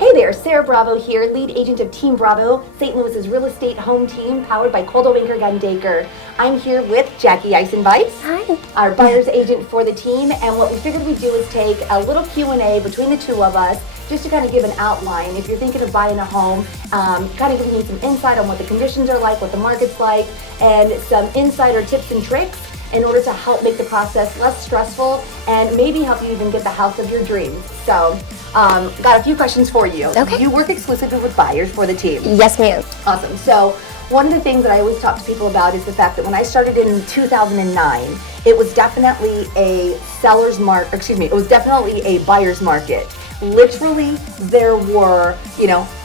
Hey there, Sarah Bravo here, lead agent of Team Bravo, St. Louis's real estate home team powered by Coldwell Banker Gundaker. I'm here with Jackie Eisenbeis, Hi. our buyer's agent for the team, and what we figured we'd do is take a little Q&A between the two of us just to kind of give an outline. If you're thinking of buying a home, kind of giving you some insight on what the conditions are like, what the market's like, and some insider tips and tricks in order to help make the process less stressful and maybe help you even get the house of your dreams. So, got a few questions for you. Okay. You work exclusively with buyers for the team. Yes, ma'am. Awesome. So, one of the things that I always talk to people about is the fact that when I started in 2009, it was definitely a it was definitely a buyer's market. Literally, there were,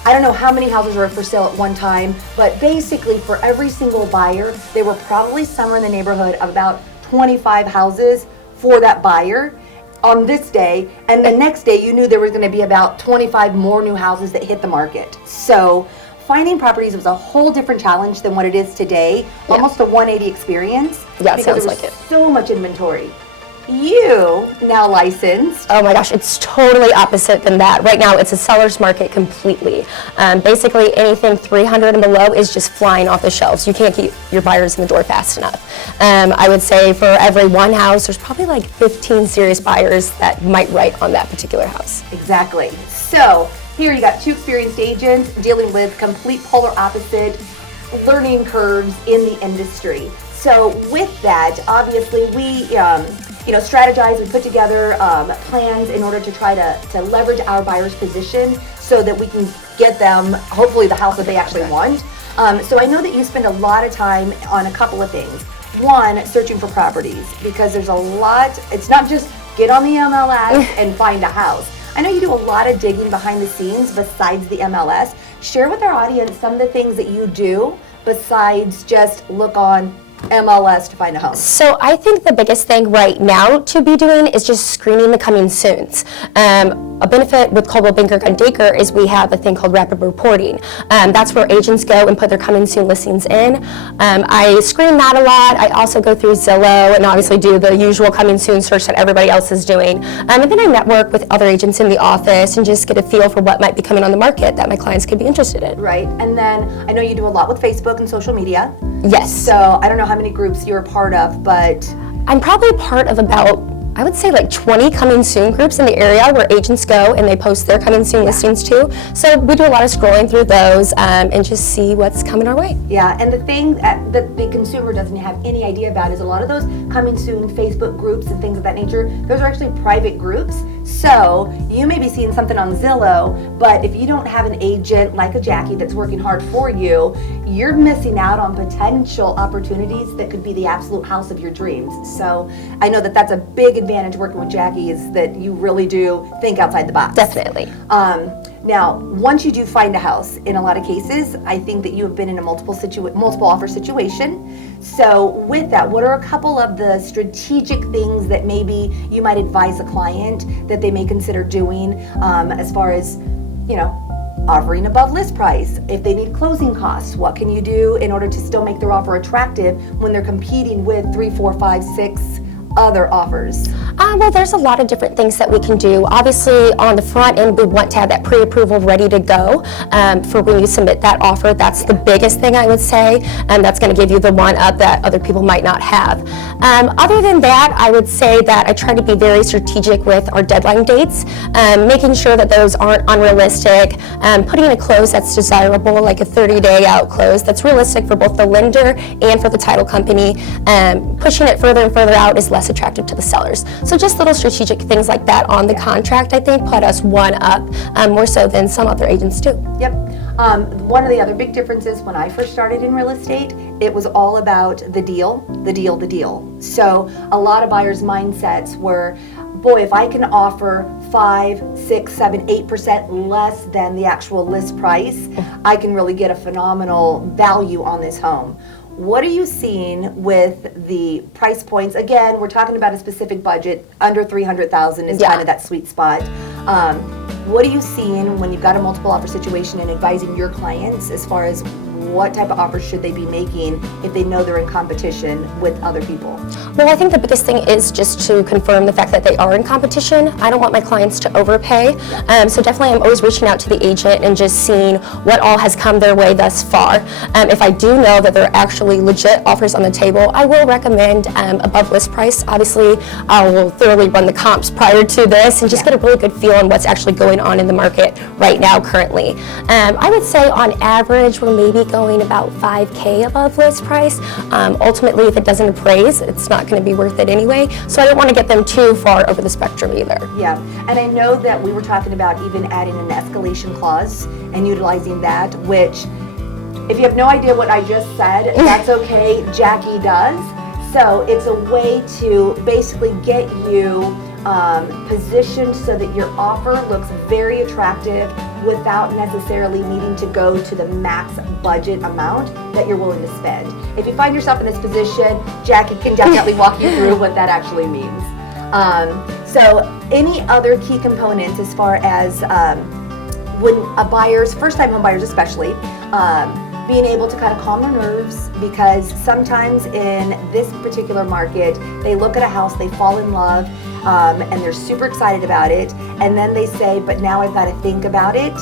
I don't know how many houses were for sale at one time, but basically for every single buyer, there were probably somewhere in the neighborhood of about 25 houses for that buyer on this day, and the next day you knew there was going to be about 25 more new houses that hit the market. So finding properties was a whole different challenge than what it is today, almost a 180 experience. Yeah, because sounds there was like it. so much inventory. You, now licensed. Oh my gosh, it's totally opposite than that. Right now, it's a seller's market completely. Basically, anything 300 and below is just flying off the shelves. You can't keep your buyers in the door fast enough. I would say for every one house, there's probably like 15 serious buyers that might write on that particular house. Exactly. So here you got two experienced agents dealing with complete polar opposite learning curves in the industry. So with that, obviously we strategize, we put together plans in order to try to leverage our buyer's position so that we can get them, hopefully, the house that they actually want. So I know that you spend a lot of time on a couple of things. One, searching for properties, because there's a lot, it's not just get on the MLS and find a house. I know you do a lot of digging behind the scenes besides the MLS. Share with our audience some of the things that you do besides just look on MLS to find a home. So I think the biggest thing right now to be doing is just screening the coming soons. A benefit with Coldwell Banker Gundaker is we have a thing called rapid reporting. That's where agents go and put their coming soon listings in. I screen that a lot. I also go through Zillow and obviously do the usual coming soon search that everybody else is doing. And then I network with other agents in the office and just get a feel for what might be coming on the market that my clients could be interested in. Right, and then I know you do a lot with Facebook and social media. Yes. So I don't know how many groups you're a part of, but I'm probably part of about, I would say like 20 coming soon groups in the area where agents go and they post their coming soon listings too. So we do a lot of scrolling through those and just see what's coming our way. Yeah, and the thing that the consumer doesn't have any idea about is a lot of those coming soon Facebook groups and things of that nature, those are actually private groups. So you may be seeing something on Zillow, but if you don't have an agent like a Jackie that's working hard for you, you're missing out on potential opportunities that could be the absolute house of your dreams. So I know that that's a big advantage working with Jackie, is that you really do think outside the box. Definitely. Now, once you do find a house, in a lot of cases, I think that you have been in a multiple offer situation. So with that, what are a couple of the strategic things that maybe you might advise a client that they may consider doing as far as, offering above list price? If they need closing costs, what can you do in order to still make their offer attractive when they're competing with 3, 4, 5, 6 other offers? Well, there's a lot of different things that we can do. Obviously, on the front end, we want to have that pre-approval ready to go for when you submit that offer. That's the biggest thing I would say, and that's going to give you the one up that other people might not have. Other than that, I would say that I try to be very strategic with our deadline dates, making sure that those aren't unrealistic, putting in a close that's desirable, like a 30-day out close that's realistic for both the lender and for the title company. Pushing it further and further out is less attractive to the sellers. So just little strategic things like that on the contract, I think, put us one up more so than some other agents do. Yep. One of the other big differences when I first started in real estate, it was all about the deal, the deal, the deal. So a lot of buyers' mindsets were, boy, if I can offer 5, 6, 7, 8% less than the actual list price, I can really get a phenomenal value on this home. What are you seeing with the price points? Again, we're talking about a specific budget. Under $300,000 is kind of that sweet spot. What are you seeing when you've got a multiple offer situation and advising your clients as far as what type of offers should they be making if they know they're in competition with other people? Well, I think the biggest thing is just to confirm the fact that they are in competition. I don't want my clients to overpay. So definitely I'm always reaching out to the agent and just seeing what all has come their way thus far. If I do know that there are actually legit offers on the table, I will recommend above list price. Obviously, I will thoroughly run the comps prior to this and just get a really good feel on what's actually going on in the market right now currently. I would say on average, we're maybe going about $5K above list price. Ultimately, if it doesn't appraise, it's not going to be worth it anyway. So I don't want to get them too far over the spectrum either. Yeah, and I know that we were talking about even adding an escalation clause and utilizing that, which if you have no idea what I just said, that's okay, Jackie does. So it's a way to basically get you positioned so that your offer looks very attractive without necessarily needing to go to the max budget amount that you're willing to spend. If you find yourself in this position, Jackie can definitely walk you through what that actually means. So any other key components as far as when a buyer's, first-time home buyers especially, being able to kind of calm their nerves, because sometimes in this particular market, they look at a house, they fall in love, and they're super excited about it, and then they say, but now I've got to think about it,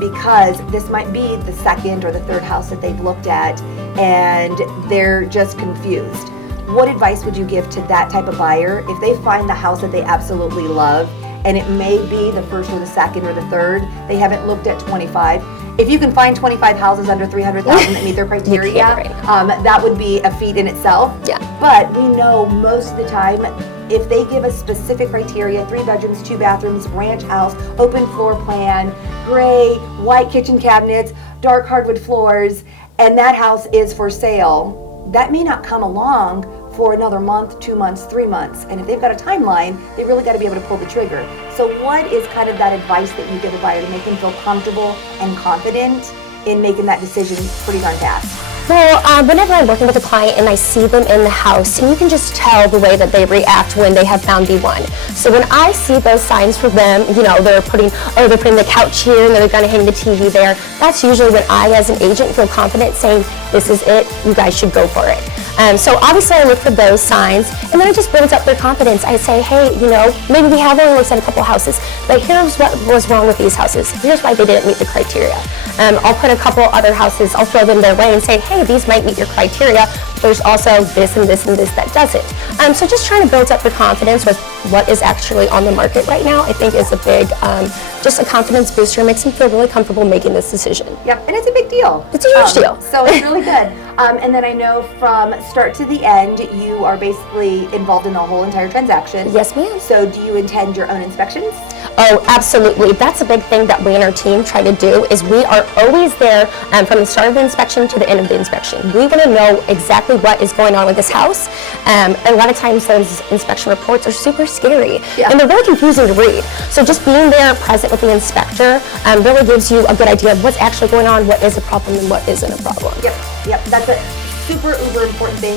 because this might be the second or the third house that they've looked at, and they're just confused. What advice would you give to that type of buyer if they find the house that they absolutely love, and it may be the first or the second or the third, they haven't looked at 25? If you can find 25 houses under $300,000 that meet their criteria, that would be a feat in itself. Yeah. But we know most of the time, if they give us specific criteria, 3 bedrooms, 2 bathrooms, ranch house, open floor plan, gray, white kitchen cabinets, dark hardwood floors, and that house is for sale, that may not come along for another month, 2 months, 3 months. And if they've got a timeline, they really got to be able to pull the trigger. So what is kind of that advice that you give a buyer to make them feel comfortable and confident in making that decision pretty darn fast? Well, whenever I'm working with a client and I see them in the house, and you can just tell the way that they react when they have found the one. So when I see those signs for them, you know, they're putting the couch here and they're going to hang the TV there, that's usually when I, as an agent, feel confident saying, this is it, you guys should go for it. So obviously I look for those signs, and then it just builds up their confidence. I say, hey, you know, maybe we have only looked at a couple houses, but here's what was wrong with these houses. Here's why they didn't meet the criteria. I'll put a couple other houses, I'll throw them their way and say, hey, these might meet your criteria. There's also this and this and this that doesn't. So just trying to build up their confidence with what is actually on the market right now, I think is a big, just a confidence booster, makes them feel really comfortable making this decision. Yep, and it's a big deal. It's a huge deal. So it's really good. And then I know from start to the end, you are basically involved in the whole entire transaction. Yes, ma'am. So do you intend your own inspections? Oh, absolutely. That's a big thing that we and our team try to do, is we are always there from the start of the inspection to the end of the inspection. We want to know exactly what is going on with this house. A lot of times those inspection reports are super scary, and they're really confusing to read. So just being there present with the inspector really gives you a good idea of what's actually going on, what is a problem and what isn't a problem. Yep, that's a super uber important thing.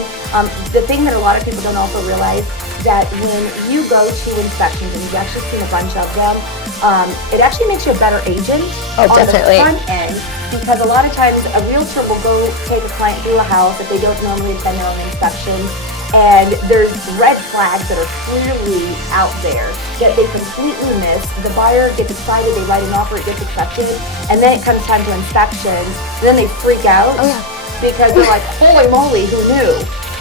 The thing that a lot of people don't also realize, that when you go to inspections, and you've actually seen a bunch of them, it actually makes you a better agent on definitely. the front end, because a lot of times a realtor will go take a client through a house if they don't normally attend their own inspections, and there's red flags that are clearly out there that they completely miss. The buyer gets excited, they write an offer, it gets accepted, and then it comes time to inspections, and then they freak out because they're like, holy moly, who knew?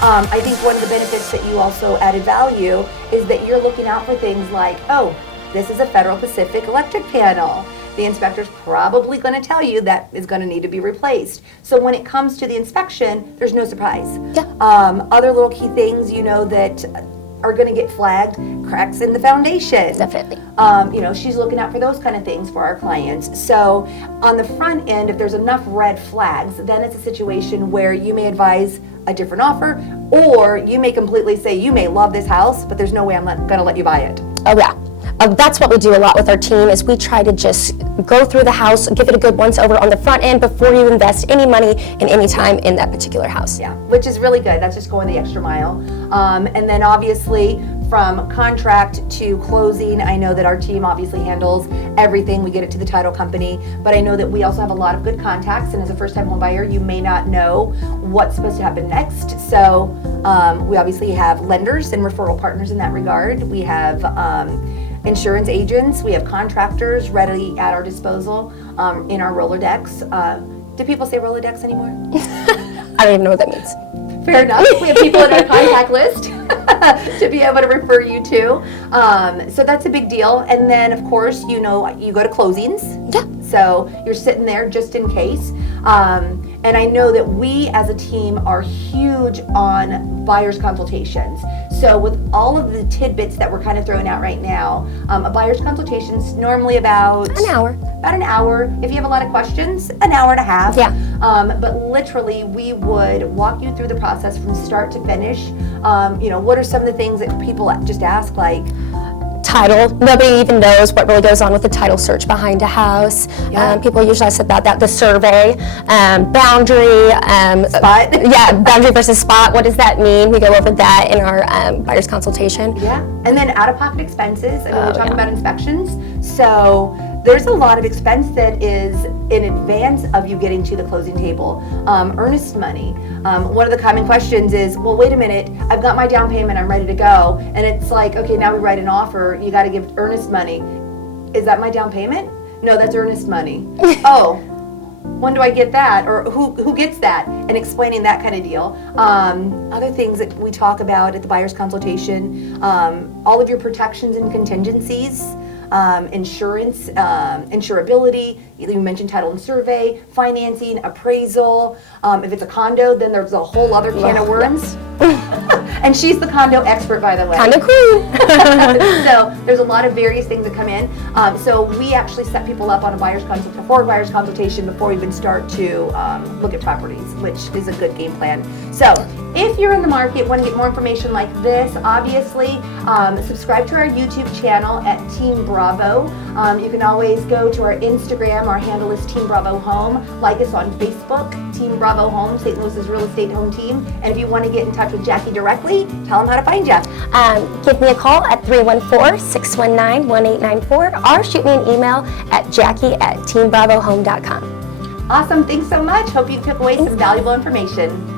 I think one of the benefits that you also added value is that you're looking out for things like, oh, this is a Federal Pacific electric panel. The inspector's probably going to tell you that is going to need to be replaced. So when it comes to the inspection, there's no surprise. Other little key things, you know, that are going to get flagged, cracks in the foundation. Definitely. You know, she's looking out for those kind of things for our clients. So on the front end, if there's enough red flags, then it's a situation where you may advise a different offer, or you may completely say, you may love this house, but there's no way I'm going to let you buy it. Oh yeah. That's what we do a lot with our team, is we try to just go through the house, give it a good once over on the front end before you invest any money and any time in that particular house. Yeah, which is really good. That's just going the extra mile. And then obviously from contract to closing. I know that our team obviously handles everything. We get it to the title company, but I know that we also have a lot of good contacts, and as a first-time home buyer, you may not know what's supposed to happen next. So we obviously have lenders and referral partners in that regard. We have insurance agents, we have contractors readily at our disposal in our Rolodex. Do people say Rolodex anymore? I don't even know what that means. Fair enough. We have people in our contact list to be able to refer you to. So that's a big deal. And then, of course, you go to closings. Yeah. So you're sitting there just in case. And I know that we as a team are huge on buyer's consultations. So with all of the tidbits that we're kind of throwing out right now, a buyer's consultation is normally about An hour. About an hour. If you have a lot of questions, an hour and a half. Yeah. But literally, we would walk you through the process from start to finish. What are some of the things that people just ask, like? Title. Nobody even knows what really goes on with the title search behind a house. Yeah. People usually ask about that. The survey, boundary, Spot. Yeah, boundary versus spot. What does that mean? We go over that in our buyer's consultation. Yeah, and then out-of-pocket expenses. I mean, we're talking yeah. about inspections. So there's a lot of expense that is in advance of you getting to the closing table. Earnest money. One of the common questions is, well, wait a minute, I've got my down payment, I'm ready to go. And it's like, okay, now we write an offer, you gotta give earnest money. Is that my down payment? No, that's earnest money. Oh, when do I get that? Or who gets that? And explaining that kind of deal. Other things that we talk about at the buyer's consultation, all of your protections and contingencies. Insurance, insurability, you mentioned title and survey, financing, appraisal. If it's a condo, then there's a whole other can of worms. And she's the condo expert, by the way. Condo queen. So there's a lot of various things that come in. So we actually set people up on a buyer's consultation before we even start to look at properties, which is a good game plan. So if you're in the market, want to get more information like this, obviously subscribe to our YouTube channel at Team Bravo. You can always go to our Instagram. Our handle is Team Bravo Home. Like us on Facebook, Team Bravo Home, St. Louis's real estate home team. And if you want to get in touch with Jackie directly, tell them how to find you. Give me a call at 314-619-1894 or shoot me an email at jackie@teambravohome.com. Awesome. Thanks so much. Hope you took away some valuable information.